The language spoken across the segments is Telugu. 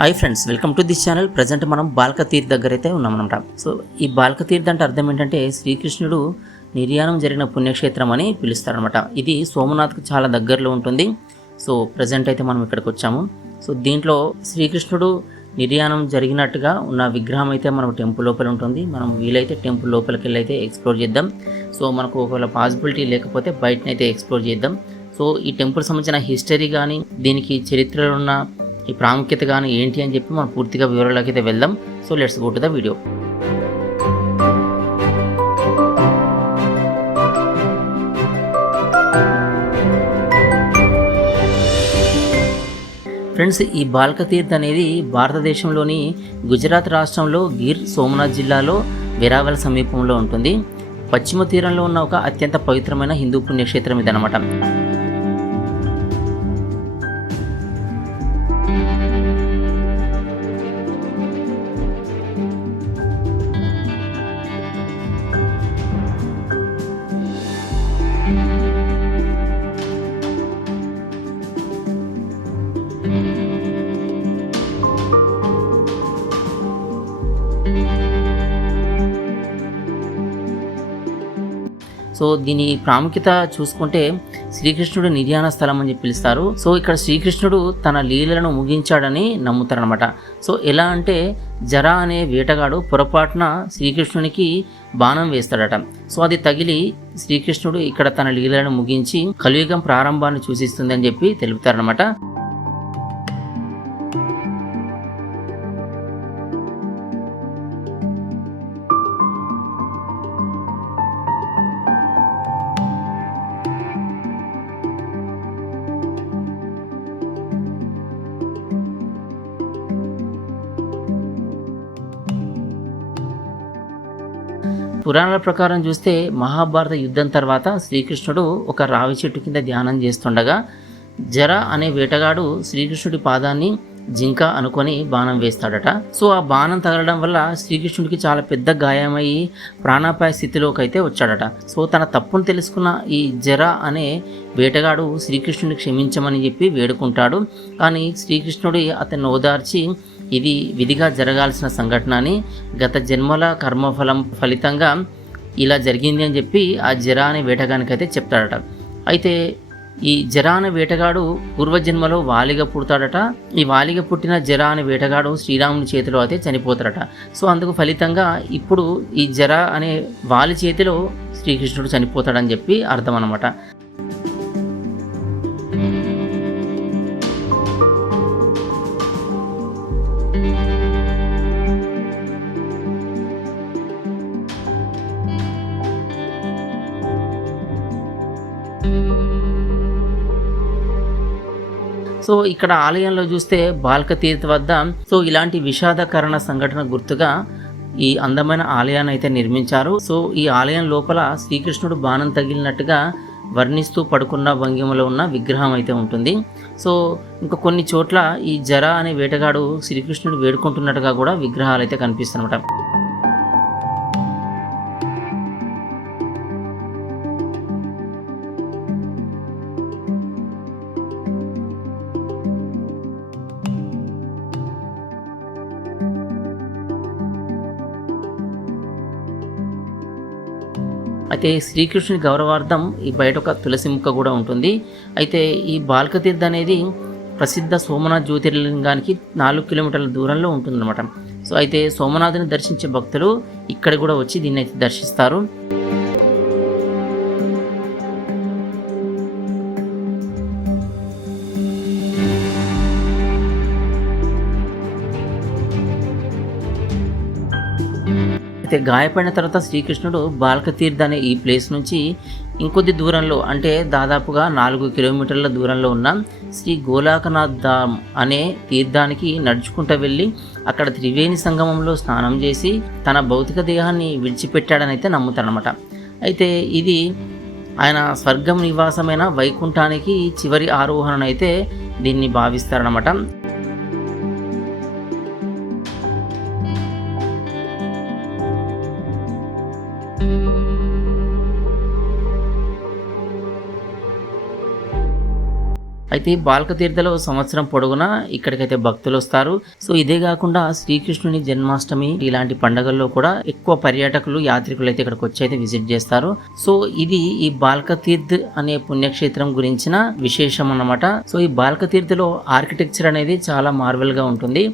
Hi friends, welcome to this channel. Present మనం బాల్క తీర్థ్ దగ్గర అయితే ఉన్నామన్నమాట. సో ఈ బాల్క తీర్థ్ అంటే అర్థం ఏంటంటే శ్రీకృష్ణుడు నిర్యాణం జరిగిన పుణ్యక్షేత్రం అని పిలుస్తారనమాట. ఇది సోమనాథ్కు చాలా దగ్గరలో ఉంటుంది. సో ప్రజెంట్ అయితే మనం ఇక్కడికి వచ్చాము. సో దీంట్లో శ్రీకృష్ణుడు నిర్యాణం జరిగినట్టుగా ఉన్న విగ్రహం అయితే మనకు టెంపుల్ లోపల ఉంటుంది. మనం వీలైతే టెంపుల్ లోపలికి వెళ్ళి అయితే ఎక్స్ప్లోర్ చేద్దాం. సో మనకు ఒకవేళ పాసిబిలిటీ లేకపోతే బయటనైతే ఎక్స్ప్లోర్ చేద్దాం. సో ఈ టెంపుల్ సంబంధించిన హిస్టరీ కానీ దీనికి చరిత్రలో ఉన్న ఈ ప్రాముఖ్యత కానీ ఏంటి అని చెప్పి మనం పూర్తిగా వివరాలకి అయితే వెళ్దాం. So let's go to the video. Friends, ఈ బాల్క తీర్థ్ అనేది భారతదేశంలోని గుజరాత్ రాష్ట్రంలో గిర్ సోమనాథ్ జిల్లాలో వెరావల్ సమీపంలో ఉంటుంది. పశ్చిమ తీరంలో ఉన్న ఒక అత్యంత పవిత్రమైన హిందూ పుణ్యక్షేత్రం ఇదన్నమాట. సో దీని ప్రాముఖ్యత చూసుకుంటే శ్రీకృష్ణుడు నిర్యాణ స్థలం అని చెప్పి పిలుస్తారు. సో ఇక్కడ శ్రీకృష్ణుడు తన లీలలను ముగించాడని నమ్ముతారనమాట. సో ఎలా అంటే జరా అనే వేటగాడు పొరపాటున శ్రీకృష్ణునికి బాణం వేస్తాడట. సో అది తగిలి శ్రీకృష్ణుడు ఇక్కడ తన లీలలను ముగించి కలియుగం ప్రారంభాన్ని సూచిస్తుంది అని చెప్పి తెలుపుతారనమాట. పురాణాల ప్రకారం చూస్తే మహాభారత యుద్ధం తర్వాత శ్రీకృష్ణుడు ఒక రావి చెట్టు కింద ధ్యానం చేస్తుండగా జర అనే వేటగాడు శ్రీకృష్ణుడి పాదాన్ని జింక అనుకొని బాణం వేస్తాడట. సో ఆ బాణం తగలడం వల్ల శ్రీకృష్ణుడికి చాలా పెద్ద గాయమయ్యి ప్రాణాపాయ స్థితిలోకి అయితే వచ్చాడట. సో తన తప్పును తెలుసుకున్న ఈ జర అనే వేటగాడు శ్రీకృష్ణుడిని క్షమించమని చెప్పి వేడుకుంటాడు. కానీ శ్రీకృష్ణుడు అతన్ని ఓదార్చి ఇది విధిగా జరగాల్సిన సంఘటన అని, గత జన్మల కర్మఫలం ఫలితంగా ఇలా జరిగింది అని చెప్పి ఆ జరా అనే వేటగానికైతే చెప్తాడట. అయితే ఈ జరా అనే వేటగాడు పూర్వజన్మలో వాలిగా పుడతాడట. ఈ వాలిగా పుట్టిన జరా అనే వేటగాడు శ్రీరాముని చేతిలో అయితే చనిపోతాడట. సో అందుకు ఫలితంగా ఇప్పుడు ఈ జరా అనే వాలి చేతిలో శ్రీకృష్ణుడు చనిపోతాడని చెప్పి అర్థం అన్నమాట. సో ఇక్కడ ఆలయంలో చూస్తే బాల్క తీర్థ్ వద్ద సో ఇలాంటి విషాదకరణ సంఘటన గుర్తుగా ఈ అందమైన ఆలయాన్ని అయితే నిర్మించారు. సో ఈ ఆలయం లోపల శ్రీకృష్ణుడు బాణం తగిలినట్టుగా వర్ణిస్తూ పడుకున్న భంగిమలో ఉన్న విగ్రహం అయితే ఉంటుంది. సో ఇంకా కొన్ని చోట్ల ఈ జరా అనే వేటగాడు శ్రీకృష్ణుడు వేడుకుంటున్నట్టుగా కూడా విగ్రహాలు అయితే కనిపిస్తున్నమాట. అయితే శ్రీకృష్ణుని గౌరవార్థం ఈ బయట ఒక తులసి ముక్క కూడా ఉంటుంది. అయితే ఈ బాల్క తీర్థ్ అనేది ప్రసిద్ధ సోమనాథ్ జ్యోతిర్లింగానికి 4 కిలోమీటర్ల దూరంలో ఉంటుందన్నమాట. సో అయితే సోమనాథుని దర్శించే భక్తులు ఇక్కడ కూడా వచ్చి దీన్ని అయితే దర్శిస్తారు. అయితే గాయపడిన తర్వాత శ్రీకృష్ణుడు బాల్క తీర్థ్ అనే ఈ ప్లేస్ నుంచి ఇంకొద్ది దూరంలో అంటే దాదాపుగా 4 కిలోమీటర్ల దూరంలో ఉన్న శ్రీ గోలాకనాథ్ ధామ్ అనే తీర్థానికి నడుచుకుంటూ వెళ్ళి అక్కడ త్రివేణి సంగమంలో స్నానం చేసి తన భౌతిక దేహాన్ని విడిచిపెట్టాడని అయితే నమ్ముతారనమాట. అయితే ఇది ఆయన స్వర్గం నివాసమైన వైకుంఠానికి చివరి ఆరోహణ అయితే దీన్ని భావిస్తారనమాట. అయితే బాల్క తీర్థలో సంవత్సరం పొడుగునా ఇక్కడికైతే భక్తులు వస్తారు. సో ఇదే కాకుండా శ్రీకృష్ణుని జన్మాష్టమి ఇలాంటి పండుగల్లో కూడా ఎక్కువ పర్యాటకులు యాత్రికులు అయితే ఇక్కడికి వచ్చి అయితే విజిట్ చేస్తారు. సో ఇది ఈ బాల్క తీర్థ్ అనే పుణ్యక్షేత్రం గురించిన విశేషం అన్నమాట. సో ఈ బాల్క తీర్థలో ఆర్కిటెక్చర్ అనేది చాలా మార్వెల్ గా ఉంటుంది.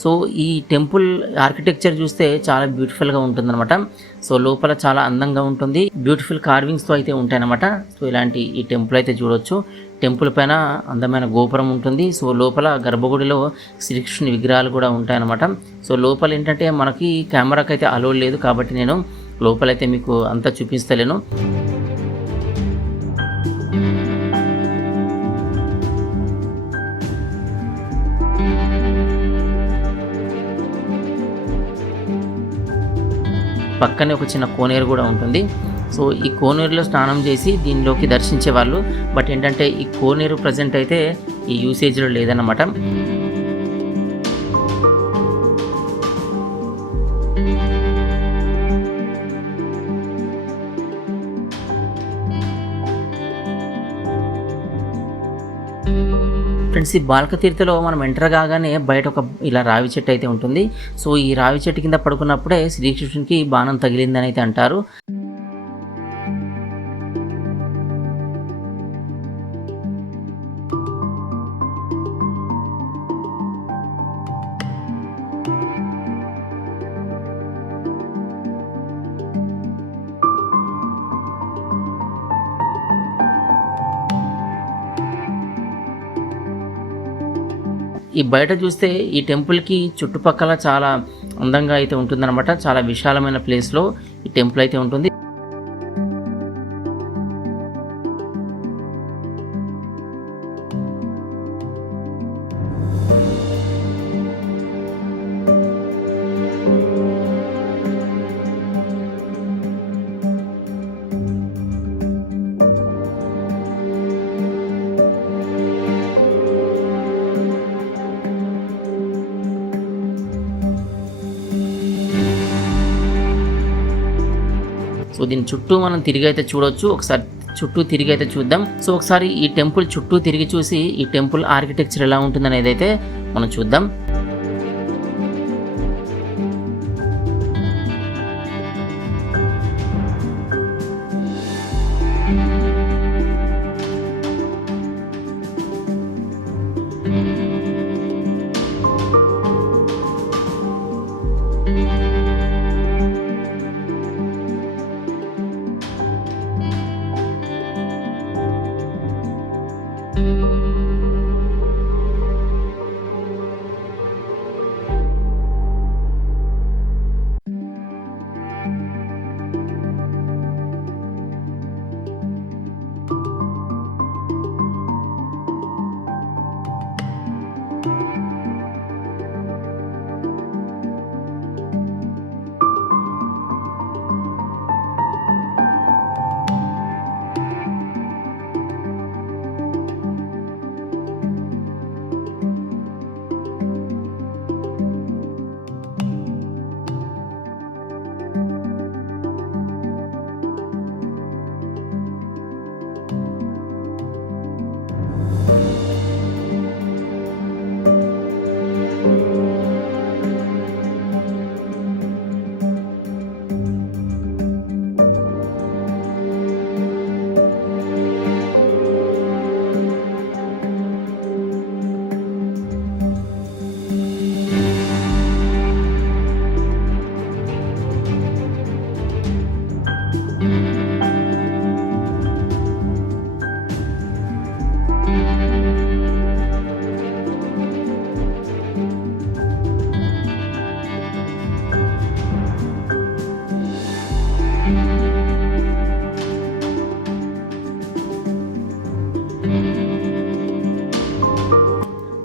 సో ఈ టెంపుల్ ఆర్కిటెక్చర్ చూస్తే చాలా బ్యూటిఫుల్గా ఉంటుందన్నమాట. సో లోపల చాలా అందంగా ఉంటుంది, బ్యూటిఫుల్ కార్వింగ్స్తో అయితే ఉంటాయన్నమాట. సో ఇలాంటి ఈ టెంపుల్ అయితే చూడొచ్చు. టెంపుల్ పైన అందమైన గోపురం ఉంటుంది. సో లోపల గర్భగుడిలో శ్రీకృష్ణుని విగ్రహాలు కూడా ఉంటాయన్నమాట. సో లోపల ఏంటంటే మనకి కెమెరాకి అయితే అలో లేదు కాబట్టి నేను లోపలైతే మీకు అంతా చూపిస్తలేను. పక్కనే ఒక చిన్న కోనేరు కూడా ఉంటుంది. సో ఈ కోనేరులో స్నానం చేసి దీనిలోకి దర్శించే వాళ్ళు. బట్ ఏంటంటే ఈ కోనేరు ప్రజెంట్ అయితే ఈ యూసేజ్లో లేదన్నమాట. ఫ్రెండ్స్, ఈ బాల్క తీర్థలో మనం ఎంటర్ కాగానే బయట ఒక ఇలా రావి చెట్టు అయితే ఉంటుంది. సో ఈ రావి చెట్టు కింద పడుకున్నప్పుడే శ్రీకృష్ణునికి బాణం తగిలిందని అయితే అంటారు. ఈ బయట చూస్తే ఈ టెంపుల్కి చుట్టుపక్కల చాలా అందంగా అయితే ఉంటుందన్నమాట. చాలా విశాలమైన ప్లేస్లో ఈ టెంపుల్ అయితే ఉంటుంది. సో దీని చుట్టూ మనం తిరిగి అయితే చూడొచ్చు. ఒకసారి చుట్టూ తిరిగి అయితే చూద్దాం. సో ఒకసారి ఈ టెంపుల్ చుట్టూ తిరిగి చూసి ఈ టెంపుల్ ఆర్కిటెక్చర్ ఎలా ఉంటుందనేది అయితే మనం చూద్దాం.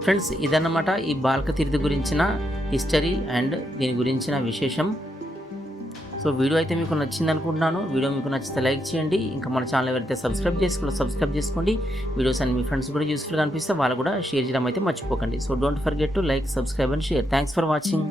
ఫ్రెండ్స్, ఇదన్నమాట ఈ బాల్క తీర్థ గురించిన హిస్టరీ అండ్ దీని గురించిన విశేషం. సో వీడియో అయితే మీకు నచ్చింది అనుకుంటున్నాను. వీడియో మీకు నచ్చితే లైక్ చేయండి. ఇంకా మన ఛానల్ ఎవరైతే సబ్స్క్రైబ్ చేసుకోండి. వీడియోస్ అన్ని మీ ఫ్రెండ్స్ కూడా యూస్ఫుల్గా అనిపిస్తే వాళ్ళు కూడా షేర్ చేయడం అయితే మర్చిపోకండి. So don't forget to like, subscribe and share. Thanks for watching.